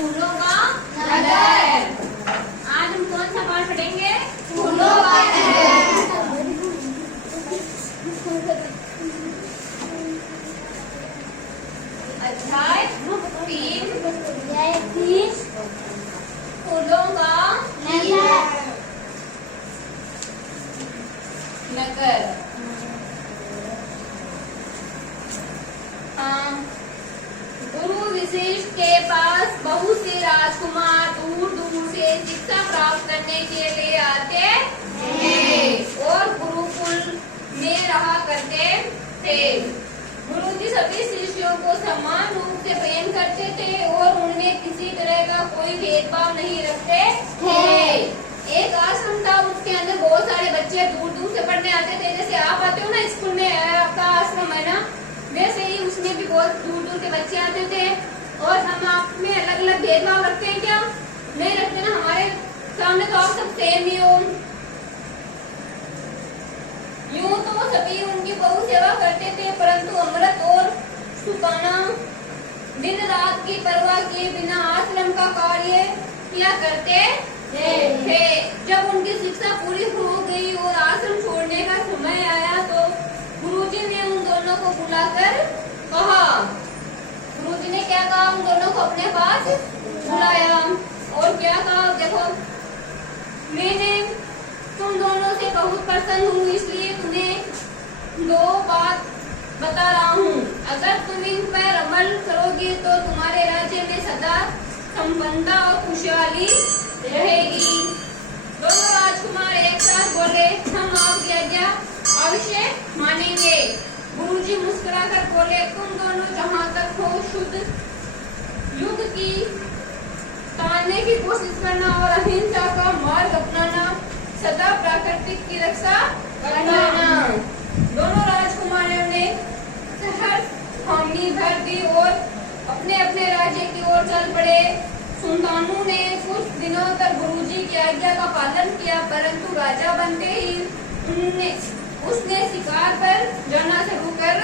फूलों का नगर। आज हम कौन सा पाठ पढ़ेंगे? फूलों का नगर। अध्याय 3 फूलों का नगर। गुरु वशिष्ठ के पास बहुत से राजकुमार दूर दूर से शिक्षा प्राप्त करने के लिए आते थे और गुरुकुल में रहा करते थे। गुरु जी सभी शिष्यों को समान रूप से प्रेम करते थे और उनमें किसी तरह का कोई भेदभाव नहीं रखते थे। एक आश्रम था, उसके अंदर बहुत सारे बच्चे दूर दूर से पढ़ने आते थे। जैसे आप आते हो ना स्कूल में, आपका आश्रम है ना, वैसे ही उसमें भी बहुत दूर दूर के बच्चे आते थे। और हम आप में अलग अलग भेदभाव रखते हैं क्या? नहीं रखते ना। हमारे सामने तो आप सब सेम ही हो। यूं तो सभी उनकी बहुत सेवा करते थे, परंतु अमृत और सुकाना दिन रात की परवाह किए बिना आश्रम का कार्य किया करते थे। जब उनकी शिक्षा पूरी हो गई और आश्रम छोड़ने का समय आया तो गुरुजी ने उन दोनों को बुलाकर कहा। गुरुजी ने क्या कहा? उन दोनों को अपने पास बुलाया और क्या कहा? देखो, मैंने तुम दोनों से बहुत प्रसन्न हूँ, इसलिए तुम्हें 2 बात बता रहा हूँ। अगर तुम इन पर अमल करोगे तो तुम्हारे राज्य में सदा संपन्नता और खुशहाली रहेगी। दोनों राजकुमार एक साथ बोले, हम आपकी आज्ञा अवश्य मानेंगे। गुरुजी मुस्कुराकर बोले, तुम दोनों जहाँ तक हो शुद्ध युग की टालने की कोशिश करना और अहिंसा का मार्ग अपनाना, सदा प्राकृतिक की रक्षा करना। दोनों राजकुमारों ने सहर्ष हामी भर दी और अपने अपने राज्य की ओर चल पड़े। सुल्तानों ने कुछ दिनों तक गुरुजी की आज्ञा का पालन किया, परंतु राजा बनते ही उसने शिकार पर जाना शुरू कर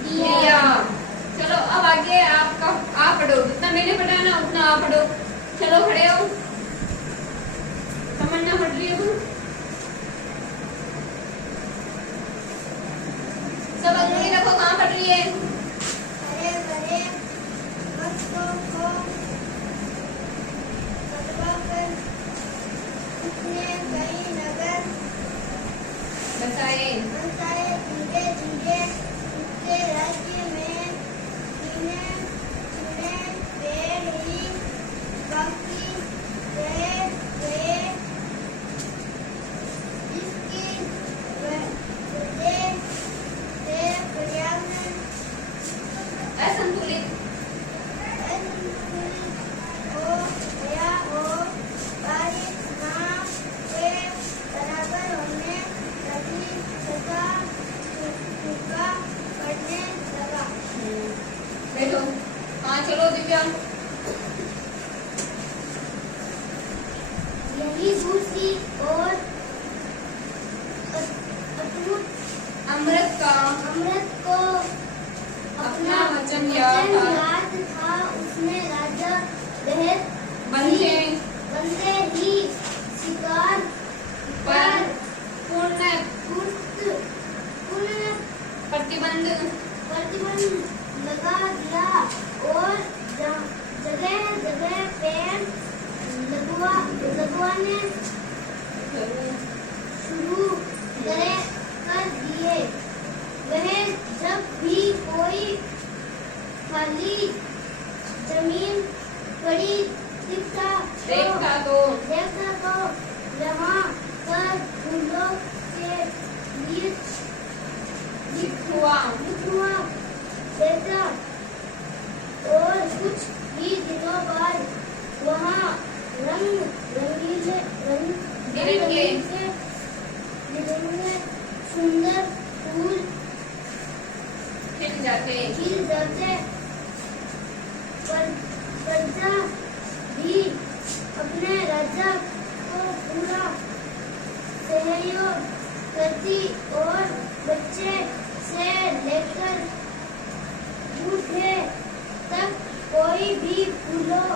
दिया। चलो अब आगे आप पढ़ो, जितना मैंने पढ़ा ना उतना आप पढ़ो। चलो खड़े हो, तमन्ना पढ़ रही हो, सब अंगुली रखो। कहाँ पढ़ रही है? हरे भरे वृक्षों को कटवाकर उसने कई नगर बसाए। धीरे धीरे उसके राज्य में गिने चुने पेड़ ही बाकी रह गए। इसकी वजह से पर्यावरण असंतुलित हो गया और बारिश ना के बराबर होने लगी तथा सूखा पड़ने लगा। बैठो। हाँ चलो दिव्या। यही दूसरी और अटूट अमृत को अपना वचन याद था। उसने राजा बनते ही शिकार पर पूर्ण प्रतिबंध लगा दिया और जगह जगह पेड़ लगवाने शुरू कर दिए। वह जब भी कोई खाली जमीन पड़ी देखता तो यहाँ पर फूलों के बीच बिखरुआ देता और कुछ ही दिनों बाद वहाँ रंग बिरंगे सुंदर फूल खिल जाते। प्रजा भी अपने राजा को पूरा सहयोग करती और बच्चे से लेकर बूढ़े तक कोई भी फूलों